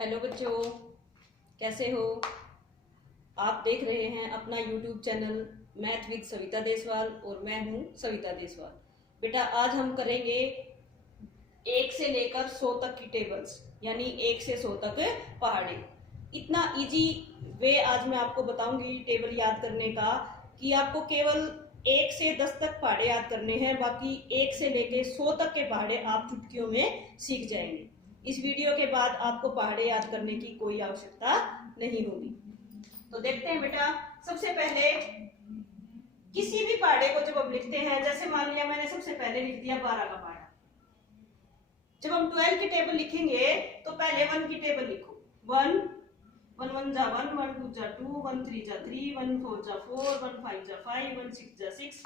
Hello बच्चों, कैसे हो? आप देख रहे हैं अपना YouTube channel math with Savita Deswal और मैं हूं सविता देसवाल। बेटा, आज हम करेंगे 1 से लेकर 100 तक की टेबल्स, यानी 1 से 100 तक पहाड़े। इतना इजी वे आज मैं आपको बताऊंगी टेबल याद करने का कि आपको केवल 1 से 10 तक पहाड़े याद करने हैं, बाकी 1 से लेकर 100 तक के पहाड़े आप चुटकियों में सीख जाएंगे। इस वीडियो के बाद आपको पहाड़े याद करने की कोई आवश्यकता नहीं होगी। तो देखते हैं बेटा, सबसे पहले किसी भी पहाड़े को जब हम लिखते हैं, जैसे मान लिया मैंने सबसे पहले लिख दिया 12 का पहाड़ा। जब हम 12 की टेबल लिखेंगे तो पहले 1 की टेबल लिखो। 1 1 1 जा 1 1 2 जा 2 1 3 जा 3 1 4 जा 4 1 5 जा 5 1 6 जा 6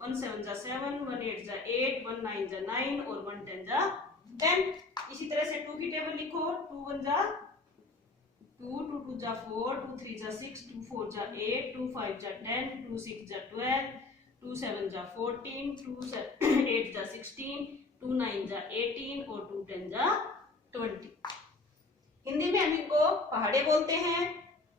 1 7 जा 7 1 8 जा 8 1 9 जा 9 और 1 10 जा 10। इसी तरह से 2 की टेबल लिखो। 2 1 जा 2 2 2 जा 4 2 3 जा 6 2 4 जा 8 2 5 जा 10 2 6 जा 12 2 7 जा 14 2 8 जा 16 2 9 जा 18 और 2 10 जा 20। हिंदी में हम इनको पहाड़े बोलते हैं।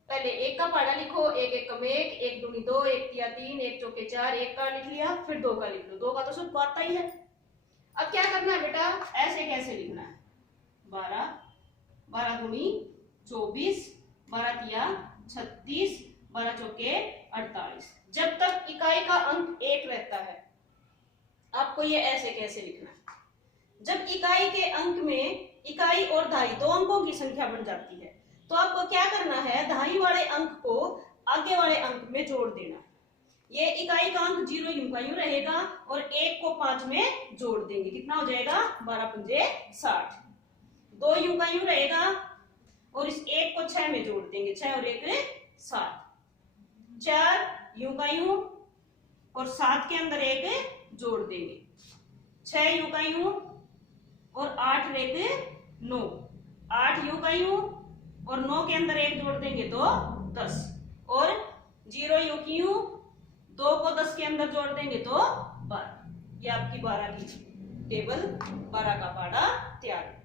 पहले 1 का पहाड़ा लिखो। 1 1 कम 1 1 दूनी 2 1 तिया 3 1 चौके 4 1 का लिख लिया। फिर 2 का लिख लो। 2 का तो सबको आता ही है। अब क्या करना है बेटा, ऐसे कैसे लिखना है? 12 12 दूनी 24 12 तिया 36 12 चौके 48। जब तक इकाई का अंक 1 रहता है आपको ये ऐसे कैसे लिखना है। जब इकाई के अंक में इकाई और दहाई 2 अंकों की संख्या बन जाती है तो आपको क्या करना है, दहाई वाले अंक को आगे वाले अंक में जोड़ देना। ये इकाई का अंक 0 यूं का यूं रहेगा और 1 को 5 में जोड़ देंगे। कितना हो जाएगा? 12 पंजे 60। 2 यूं का यूं रहेगा और इस 1 को 6 में जोड़ देंगे। 6 और 1 7। 4 यूं का यूं और 7 के अंदर 1 जोड़ देंगे। 6 यूं का यूं और 8 और 1 9। 8 यूं का यूं और 9 के अंदर 1 जोड़ देंगे तो 10। और 0 यूं की यूं 2 को 10 के अंदर जोड़ देंगे तो 12। ये आपकी 12 की टेबल 12 का पहाड़ा तैयार है।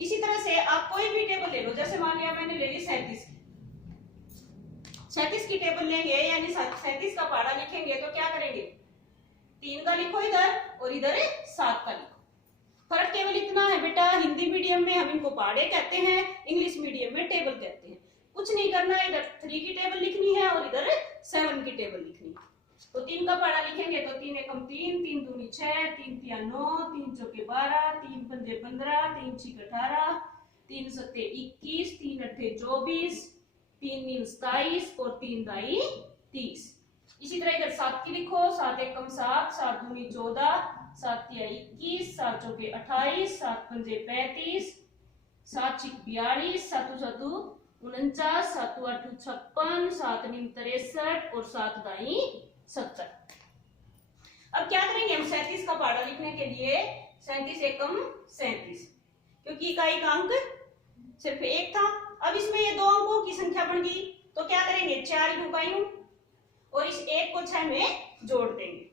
इसी तरह से आप कोई भी टेबल ले लो। जैसे मान लिया मैंने ले ली 37 की। 37 की टेबल लेंगे यानी 37 का पहाड़ा लिखेंगे तो क्या करेंगे? 3 का लिखो इधर और इधर 7 का लिखो। फर्क केवल इतना है बेटा, हिंदी मीडियम में हम इनको पहाड़े कहते हैं, इंग्लिश मीडियम में टेबल कहते हैं। कुछ नहीं करना है, इधर 3 की टेबल लिखनी है और इधर 7 की टेबल लिखनी है। तो 3 का पहाड़ा लिखेंगे तो 3 एकम 3 3 दूनी 6 3 तिया 9 3 चौके 12 3 पंजे 15 3 छीक 18 3 सत्ते 21 3 अट्ठे 24 3 नीम 27 और 3 दाई 30। इसी तरह इधर 7 की लिखो। 7 एकम 7 7 दूनी 14 7 तिया 21 7 चौके 28 7 पंजे 35 7 छीक 42 7 7 49 7 8 56 7 नीम 63 और 7 दाई 70। अब क्या करेंगे हम 37 का पहाड़ा लिखने के लिए? 37 एकम 37, क्योंकि इकाई का अंक सिर्फ 1 था। अब इसमें ये 2 अंकों की संख्या बन गई तो क्या करेंगे? 4 यूं का यूं और इस 1 को 6 में जोड़ देंगे।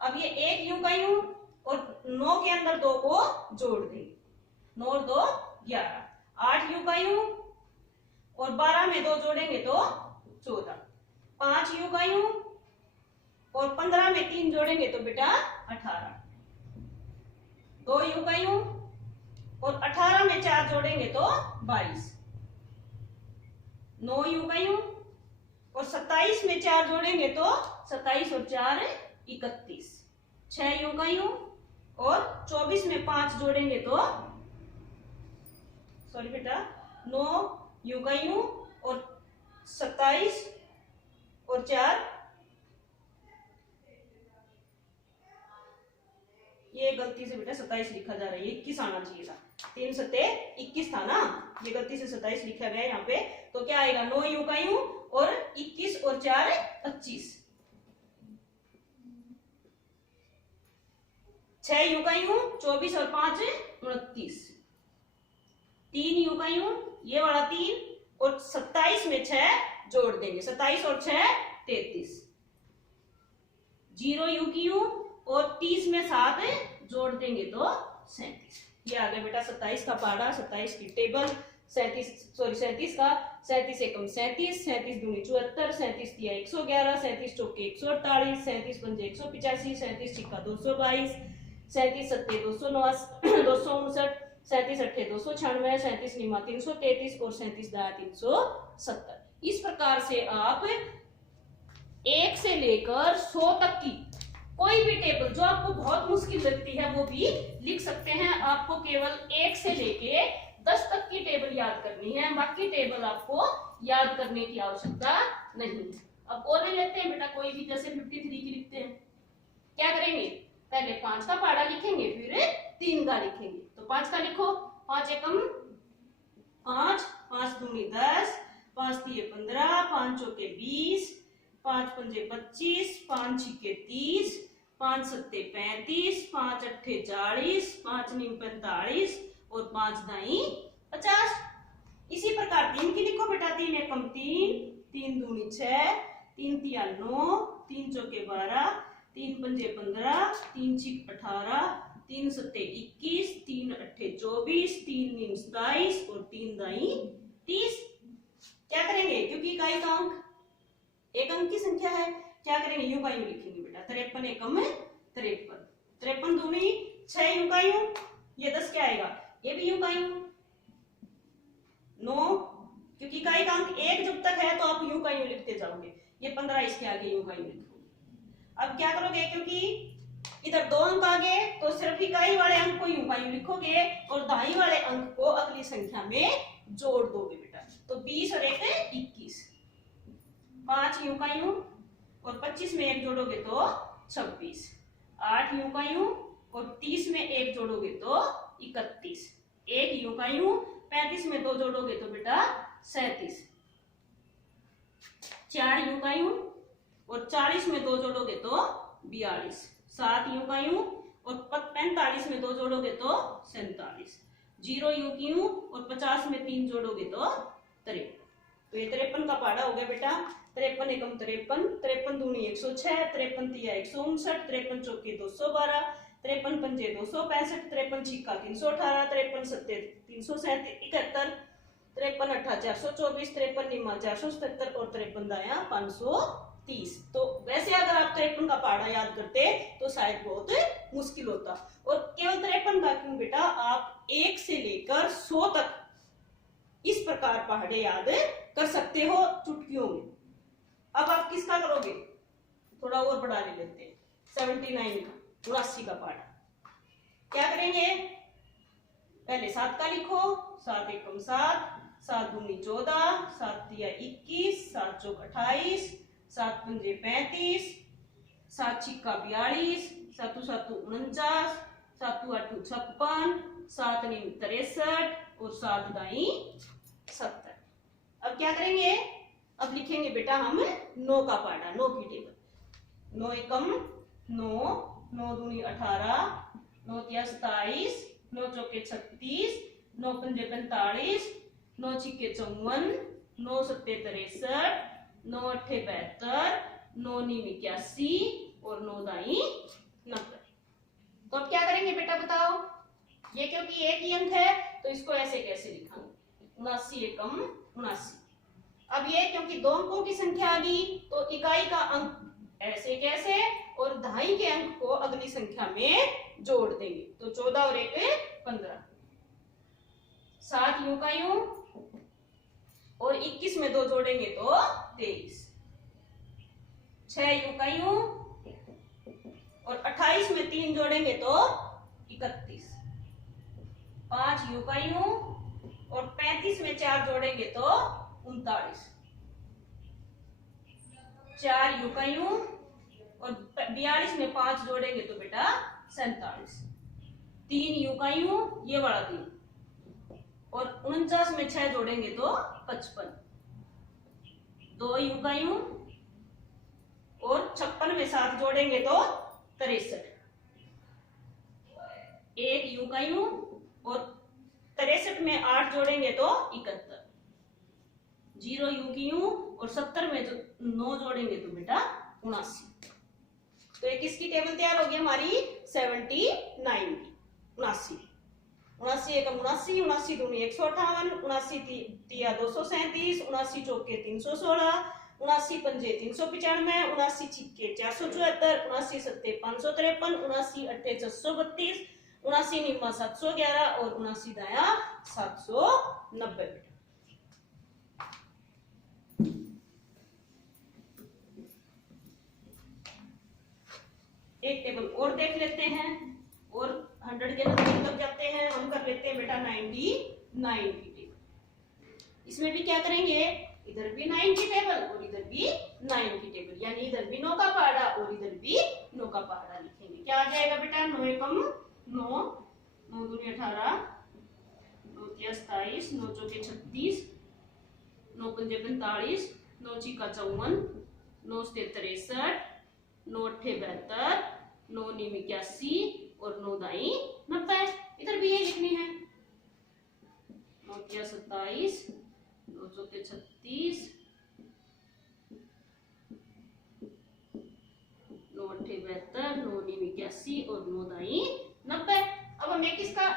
अब ये 1 यूं का यूं और 9 के अंदर 2 को जोड़ देंगे। 9 और 2 11। 8 यूं का यूं और 12 में 2 जोड़ेंगे तो 14। 5 यूं का यूं और 15 में 3 जोड़ेंगे तो बेटा 18। 2 यूं का यूं और 18 में 4 जोड़ेंगे तो 22। 9 यूं का यूं और 27 में 4 जोड़ेंगे तो 27 और 4 31। 6 यूं का यूं और 24 में 5 जोड़ेंगे तो सॉरी बेटा 9 यूं का यूं और 27 और 4 ये गलती से बेटा 27 लिखा जा रहा है, 21 आना चाहिए था। 3 सत्ते 21 था ना, ये गलती से 27 लिखा गया यहाँ पे। तो क्या आएगा? 9 यूं का यूं और 21 और 4 25। 6 यूं का यूं 24 और 5 29। 3 यूं का यूं ये वाला 3 और 27 में 6 जोड़ देंगे। 27 और 6 33। 0 यूं की यूं और 30 में 7 जोड़ देंगे तो 37। ये आ गया बेटा 27 का पहाड़ा, 27 की टेबल, 37 का 37 एकम 37, 37 दूनी 74, 37 तिया 111, 37 चौके 148, 37 पंजे 185, 37 छिक्का 222, 37 सत्ते 259, 37 अट्ठे 296, 37 निमा 333 और 37 दाया 370। इस प्रकार से आप 1 से लेकर 100 तक की कोई भी टेबल जो आपको बहुत मुश्किल लगती है वो भी लिख सकते हैं। आपको केवल 1 से लेके 10 तक की टेबल याद करनी है, बाकी टेबल आपको याद करने की आवश्यकता नहीं है। अब और ले लेते हैं बेटा कोई भी, जैसे 53 की लिखते हैं। क्या करेंगे, पहले 5 का पहाड़ा लिखेंगे, फिर 3 का लिखेंगे। तो 5 का लिखो, 5 एकम 5, 5 दूनी 10, 5 तिये 15, 5 चौके 20, 5 पंजे 25, 5 छिक्के 30, 5 सत्ते 35, 5 अट्ठे 40, 5 नीम 45 और 5 दाई 50। इसी प्रकार 3 की लिखो बेटा, 3 एकम 3, 3 दूनी 6, 3 तिया 9, 3 चौके 12, 3 पंजे 15, 3 छिक 18, 3 सत्ते 21, 3 अट्ठे 24, 3 नीम 27 और 3 दाई 30। क्या करेंगे, क्योंकि इकाई का अंक एक अंक की संख्या है, क्या करेंगे, यूं का यूं लिखेंगे बेटा। 53 एकम 53, 53 दूनी 6 यूं का यूं, ये 10 क्या आएगा, ये भी यूं का यूं 9, क्योंकि इकाई का अंक 1 जब तक है तो आप यूं का यूं लिखते जाओगे। ये 15 इसके आगे यूं का यूं लिखोगे। अब क्या करोगे, क्योंकि इधर 2 अंक आगे तो सिर्फ इकाई वाले अंक को यूं का यूं लिखोगे और दाई वाले अंक को अगली संख्या में जोड़ दोगे बेटा। तो 20 और 1 21, 5 यूं का यूं और 25 में 1 जोड़ोगे तो 26, 8 यूं का यूं और 30 में 1 जोड़ोगे तो 31, 1 यूं का यूं, 35 में 2 जोड़ोगे तो बेटा 37, 4 यूं का यूं और 40 में 2 जोड़ोगे तो 42, 7 यूं का यूं और 45 में 2 जोड़ोगे तो 47, 0 यूं की यूं और 50 में 3 जोड़ोगे तो 53। तो ये 53 का पहाड़ा हो गया बेटा। 53 एकम 53, 53 दूनी 106, 53 तिया 159, 53 चौके 212, 53 पंजे 265, 53 छिक्का 318, 53 सत्ते 371, 53 अट्ठा 424, 53 निमा 477 और 53 दाया 530। तो वैसे अगर आप 53 का पहाड़ा याद करते तो शायद बहुत मुश्किल होता। और केवल 53 का क्यों बेटा, आप 1 से लेकर 100 तक इस प्रकार पहाड़े याद कर सकते हो चुटकियों में। अब आप किसका करोगे, थोड़ा और बढ़ा ले लेते हैं, 79 का 79 का पहाड़ा। क्या करेंगे, पहले 7 का लिखो, 7 एकम 7, 7 दूनी 14, 7 तिया 21, 7 चौक 28, 7 पंजे 35, 7 छिक्का 42, 7 7 49, 7 8 56, 7 नीम 63 और 7 दाई 70। अब क्या करेंगे, अब लिखेंगे बेटा हम 9 का पहाड़ा, 9 की टेबल। 9 एकम 9, 9 दूनी 18, 9 तिया 27, 9 चौके 36, 9 पंजे 45, 9 छिक्के 54, 9 सत्ते 63, 9 अट्ठे 72, 9 नीम 81 और 9 दाई 90। तो अब क्या करेंगे बेटा बताओ, ये क्योंकि एक ही अंक है तो इसको ऐसे कैसे लिखेंगे, 79 एकम 79। अब ये क्योंकि 2 अंकों की संख्या आ गई तो इकाई का अंक ऐसे कैसे और दाई के अंक को अगली संख्या में जोड़ देंगे। तो 14 और 1 15, 7 यूं का यूं और 21 में 2 जोड़ेंगे तो 23, 6 यूं का यूं और 28 में 3 जोड़ेंगे तो 31, 5 यूं का यूं और 35 में 4 जोड़ेंगे तो 39, 4 यूं का यूं और 42 में 5 जोड़ेंगे तो बेटा 47, 3 यूं का यूं, ये वाला 3 और 49 में 6 जोड़ेंगे तो 55, 2 यूं का यूं और 56 में 7 जोड़ेंगे तो 63, 1 यूं का यूं और 63 में 8 जोड़ेंगे तो 71, 0 यूं की यूं और 70 में 9 जोड़ेंगे तो बेटा 79। तो ये किसकी टेबल तैयार होगी हमारी, 79 की, 79 उनासी एकम उनासी, उनासी दूनी 158, उनासी तिया 237, उनासी चौके 316, उनासी पंजे 395, उनासी छिक्के 474, उनासी सत्ते 553, उनासी अट्ठे 632, उनासी निम्मा 711 और उनासी दाया 790। एक टेबल और देख लेते हैं और 100 के नजदीक तक जाते हैं। हम कर लेते हैं बेटा 99 की टेबल। इसमें भी क्या करेंगे, इधर भी 9 की टेबल और इधर भी 9 की टेबल, यानी इधर भी 9 का पहाड़ा और इधर भी 9 का पहाड़ा लिखेंगे। क्या आ जाएगा बेटा, 9 एकम 9, 9 दूनी 18, 9 तिया 27, 9 चौके 36, 9 पंजे 45, 9 छिक्का 54, 9 सत्ते 63, 9 अट्ठे 72, 9 नीम 81 और 9 दाई 90। इधर भी ये लिखनी है। 9 तिया 27, 9 चौके 36, 9 अट्ठे 72, 9 नीम 81 और 9 दाई 90। अब हमें किसका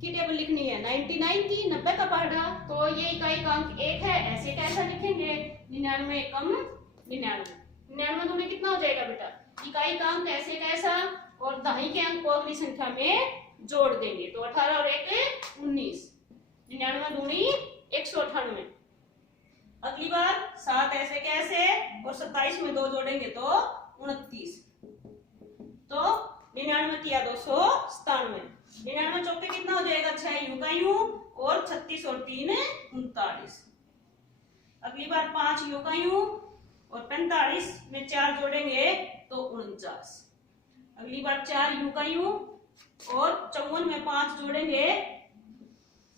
की टेबल लिखनी है, 99 की, 90 का पहाड़ा। तो ये इकाई का अंक 1 है, ऐसे कैसा लिखेंगे, 99 एकम 99, 99 दूनी कितना हो जाएगा बेटा, इकाई का अंक ऐसे कैसा और दहाई के अंक को अगली संख्या में जोड़ देंगे। तो 18 और 1 19, 99 दूनी 198। अगली बार 7 ऐसे कैसे और 27 में 2 जोड़ेंगे तो 29। तो 99 तिया 297, 99 चौके कितना हो जाएगा, 6 यूं का यूं और 36 और 3 39। अगली बार 5 यूं का यूं और 45 में 4 जोड़ेंगे तो 49। अगली बार 4 यूं का यूं और 54 में 5 जोड़ेंगे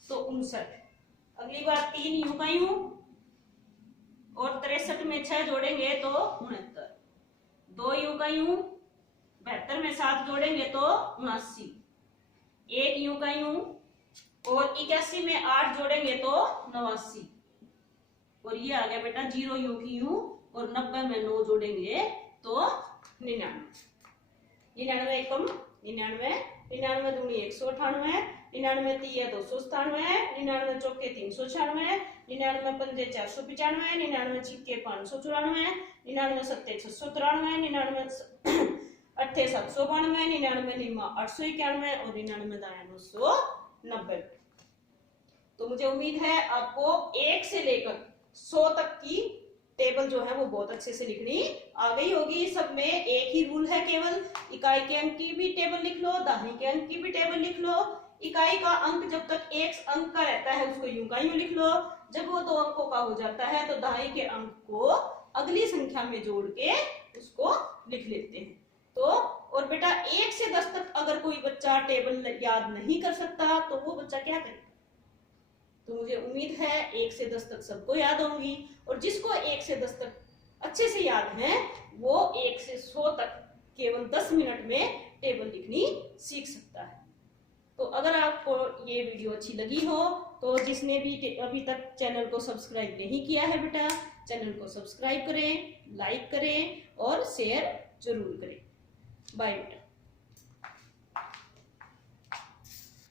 तो 59। अगली बार 3 यूं का यूं और 63 में 6 जोड़ेंगे तो 69। 2 यूं का यूं, 72 में 7 जोड़ेंगे तो 79। 1 यूं का यूं और 81 में 8 जोड़ेंगे तो 89। और ये आ गया बेटा 0 यूं की यूं और 90 में 9 जोड़ेंगे तो 99। 99 एकम 99, 99 दूनी 198, 99 तिया 297, 99 चौके 396, 99 पंजे 495, 99 छिक्के 594, 99 सत्ते 693, 99 अट्ठे 792, 99 निम्मा 891 और 99 दाया 990। तो मुझे उम्मीद है आपको 1 से लेकर 100 तक की टेबल जो है वो बहुत अच्छे से लिखनी आ गई होगी। सब में एक ही रूल है, केवल इकाई के अंक की भी टेबल लिख लो, दहाई के अंक की भी टेबल लिख लो। इकाई का अंक जब तक 1 अंक का रहता है उसको यूं का यूं लिख लो, जब वो 2 अंकों का हो जाता है तो दहाई के अंक को अगली संख्या में जोड़ के उसको लिख लेते हैं। तो और बेटा 1 से 10 तक अगर कोई बच्चा टेबल याद नहीं कर सकता तो वो बच्चा क्या करे। तो मुझे उम्मीद है 1 से 10 तक सबको याद होंगी, और जिसको 1 से 10 तक अच्छे से याद है वो 1 से 100 तक केवल 10 मिनट में टेबल लिखनी सीख सकता है। तो अगर आपको ये वीडियो अच्छी लगी हो तो जिसने भी अभी तक चैनल को सब्सक्राइब नहीं किया है बेटा, चैनल को सब्सक्राइब करें, लाइक करें और शेयर जरूर करें। बाय बेटा।